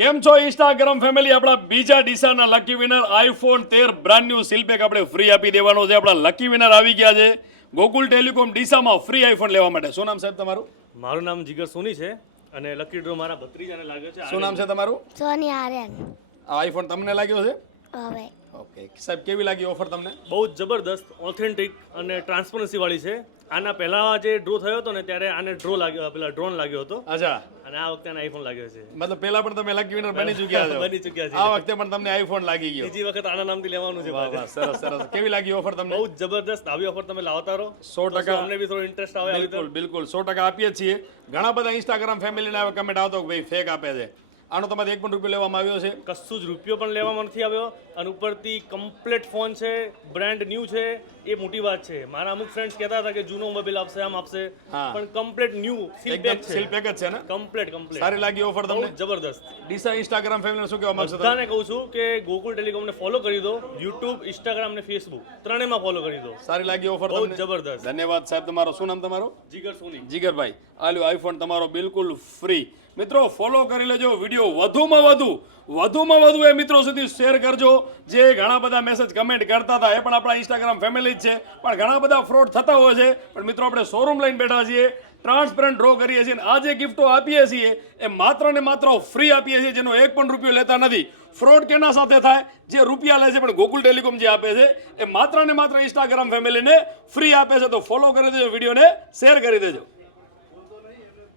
કેમ છો Instagram family? આપણા બીજા ડીસાના lucky winner iPhone 13 brand new seal pack આપણે ફ્રી આપી દેવાનો છે. આપણા લકી વિનર આવી ગયા છે ગોકુલ ટેલિકોમ ડીસામાં ફ્રી આઈફોન લેવા માટે. શું નામ સાહેબ તમારું? મારું નામ જીગર સોની છે અને લકી ડ્રો મારા ભત્રીજાને લાગ્યો છે. શું નામ છે તમારું? સોની આર્યન. આ આઈફોન તમને લાગ્યો છે? હવે ઓકે સાહેબ, કેવી લાગી ઓફર તમને? બહુ જ જબરદસ્ત, ઓથેન્ટિક અને ટ્રાન્સપરન્સી વાળી છે. આના પહેલા જે ડ્રો થયો હતો ને ત્યારે આને ડ્રો લાગ્યો, પેલા ડ્રોન લાગ્યો હતો અચ્છા, અને આ વખતે આને આઈફોન લાગ્યો છે. મતલબ પહેલા પણ તમે લકી વિનર બની ચૂક્યા છો, બની ચૂક્યા છે. આ વખતે પણ તમને આઈફોન લાગી ગયો. બીજી વખત આના નામથી લેવાનું છે. વાહ વાહ, સરસ સરસ. કેવી લાગી ઓફર તમને? બહુ જ જબરદસ્ત. આવી ઓફર તમે લાવતા રહો 100%. અમને બી થોડો ઇન્ટરેસ્ટ આવે. બિલકુલ બિલકુલ 100% આપીએ છીએ. ઘણા બધા ઇન્સ્ટાગ્રામ ફેમિલીને આવે કમેન્ટ આવતો કે ભાઈ ફેક આપે છે. આનો તમારે 1 પણ રૂપિયો લેવામાં આવ્યો છે? કશું જ રૂપિયો પણ લેવામાં નથી આવ્યો અને ઉપરથી કમ્પ્લીટ ફોન છે, બ્રાન્ડ ન્યૂ છે. એ મોટી વાત છે. મારા અમુક ફ્રેન્ડ્સ કહેતા હતા કે જૂનો મોબાઈલ આપશે, આમ આપશે, હા. પણ કમ્પ્લીટ ન્યૂ સીલ એકદમ પેક છે. સીલ પેક જ છે ને? કમ્પ્લીટ સારી લાગી ઓફર બહુ તમને? જ જબરદસ્ત. ડીસા ઇન્સ્ટાગ્રામ ફેમિલીને શું કહેવા માંગશો તમે? બધાને કહું છું કે ગોકુલ ટેલિકોમને ફોલો કરી દો. યુટ્યુબ, ઇન્સ્ટાગ્રામ ને ફેસબુક ત્રણેયમાં ફોલો કરી દો. સારી લાગી ઓફર બહુ જ તમને? જબરદસ્ત. ધન્યવાદ સાહેબ તમારો. શું નામ તમારું? જીગર સોની. જીગરભાઈ, આલ્યો આઈફોન તમારો બિલકુલ ફ્રી. મિત્રો ફોલો કરી લેજો. વિડીયો વધુમાં વધુ એ મિત્રો સુધી શેર કરજો. જે ઘણા બધા મેસેજ કમેન્ટ કરતા હતા એ પણ આપણા ઇન્સ્ટાગ્રામ ફેમિલી જ છે, પણ ઘણા બધા ફ્રોડ થતા હોય છે. પણ મિત્રો આપણે શોરૂમ લઈને બેઠા છીએ, ટ્રાન્સપરન્ટ ડ્રો કરીએ છીએ, અને આ જે ગિફ્ટો આપીએ છીએ એ માત્ર ને માત્ર ફ્રી આપીએ છીએ, જેનો 1 પણ રૂપિયો લેતા નથી. ફ્રોડ કેના સાથે થાય? જે રૂપિયા લે છે પણ ગોકુલ ટેલિકોમ જે આપે છે એ માત્ર ને માત્ર ઇન્સ્ટાગ્રામ ફેમિલીને ફ્રી આપે છે. તો ફોલો કરી દેજો, વિડીયોને શેર કરી દેજો.